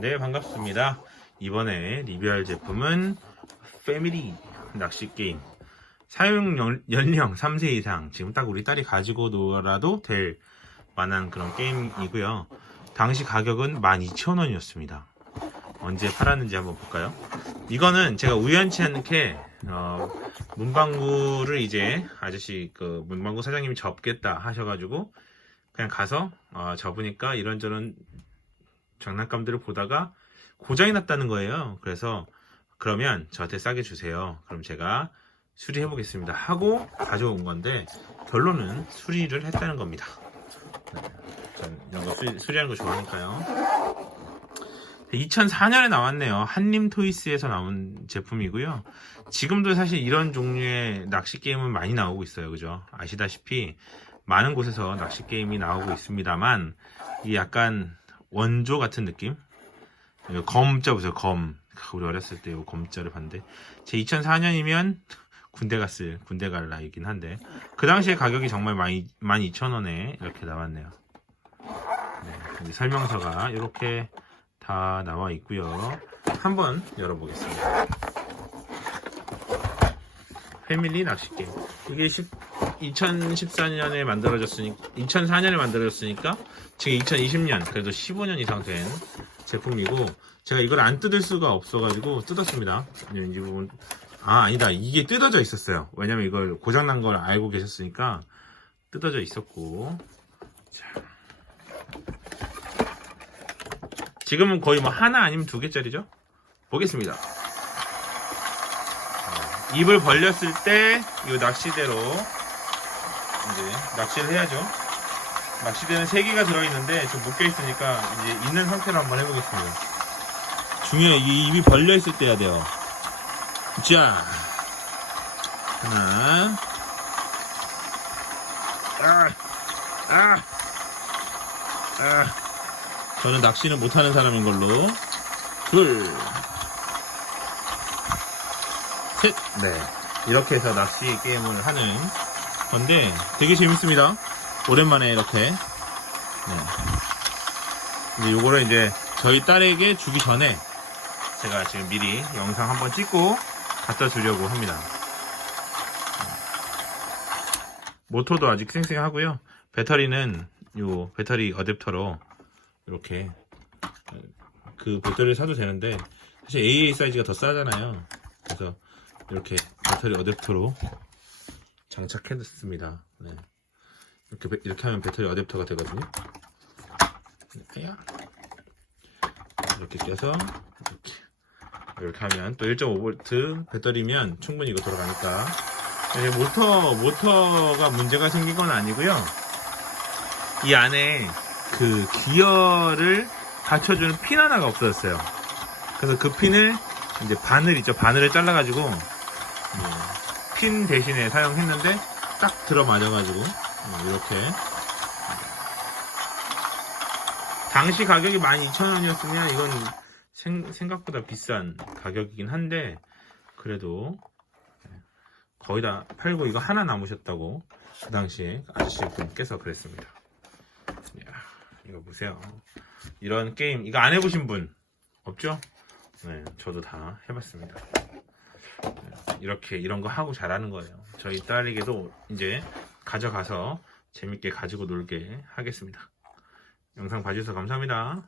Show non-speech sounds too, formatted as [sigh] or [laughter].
네, 반갑습니다. 이번에 리뷰할 제품은 패밀리 낚시 게임. 사용 연- 연령 3세 이상. 지금 딱 우리 딸이 가지고 놀아도 될 만한 그런 게임이고요. 당시 가격은 12,000원이었습니다. 언제 팔았는지 한번 볼까요? 이거는 제가 우연치 않게 어, 문방구를 이제 아저씨 그 문방구 사장님이 접겠다 하셔가지고 그냥 가서 어, 접으니까 이런저런 장난감들을 보다가 고장이 났다는 거예요. 그래서 그러면 저한테 싸게 주세요. 그럼 제가 수리해 보겠습니다. 하고 가져온 건데 결론은 수리를 했다는 겁니다. 네, 전 이런 거 수리, 수리하는 거 좋아하니까요. 2004년에 나왔네요. 한림 토이스에서 나온 제품이고요. 지금도 사실 이런 종류의 낚시 게임은 많이 나오고 있어요. 그죠? 아시다시피 많은 곳에서 낚시 게임이 나오고 있습니다만 이 약간 원조 같은 느낌? 검자 보세요. 검. 우리 어렸을 때이 검자를 봤는데 제 2004년이면 [laughs] 군대 갔을 군대 갈 나이긴 한데 그 당시에 가격이 정말 많이 12,000원에 이렇게 나왔네요. 네, 설명서가 이렇게 다 나와 있고요. 한번 열어보겠습니다. 패밀리 낚시 게임. 이게 2014년에 만들어졌으니까 2004년에 만들어졌으니까 지금 2020년 그래도 15년 이상 된 제품이고 제가 이걸 안 뜯을 수가 없어가지고 뜯었습니다. 이 부분 아 아니다 이게 뜯어져 있었어요. 왜냐면 이걸 고장 난 걸 알고 계셨으니까 뜯어져 있었고 자. 지금은 거의 뭐 하나 아니면 두 개짜리죠? 보겠습니다. 어, 입을 벌렸을 때 이 낚시대로 이제 낚시를 해야죠. 낚시대는 세 개가 들어있는데 좀 묶여 있으니까 이제 있는 상태로 한번 해보겠습니다. 중요해 이 입이 벌려 있을 때 해야 돼요. 자 하나 아, 아, 아. 저는 낚시는 못하는 사람인 걸로 둘 셋. 네. 이렇게 해서 낚시 게임을 하는 건데 되게 재밌습니다. 오랜만에 이렇게. 네. 이제 요거를 이제 저희 딸에게 주기 전에 제가 지금 미리 영상 한번 찍고 갖다 주려고 합니다. 모터도 아직 쌩쌩하고요. 배터리는 요 배터리 어댑터로 이렇게 그 배터리를 사도 되는데 사실 AA 사이즈가 더 싸잖아요. 그래서 이렇게 배터리 어댑터로 장착했습니다. 네. 이렇게 배- 이렇게 하면 배터리 어댑터가 되거든요. 야 이렇게 껴서 이렇게 이렇게 하면 또 1.5V 배터리면 충분히 이거 돌아가니까 이게 모터 모터가 문제가 생긴 건 아니고요. 이 안에 그 기어를 받쳐주는 핀 하나가 없어졌어요. 그래서 그 핀을 이제 바늘 있죠. 바늘을 잘라가지고 음, 핀 대신에 사용했는데 딱 들어맞아가지고 음, 이렇게 당시 가격이 12,000원이었으면 이건 생, 생각보다 비싼 가격이긴 한데 그래도 거의 다 팔고 이거 하나 남으셨다고 그 당시에 아저씨 분께서 그랬습니다. 이거 보세요. 이런 게임 이거 안 해보신 분 없죠? 네, 저도 다 해봤습니다. 네, 이렇게 이런 거 하고 잘하는 거예요. 저희 딸에게도 이제 가져가서 재밌게 가지고 놀게 하겠습니다. 영상 봐주셔서 감사합니다.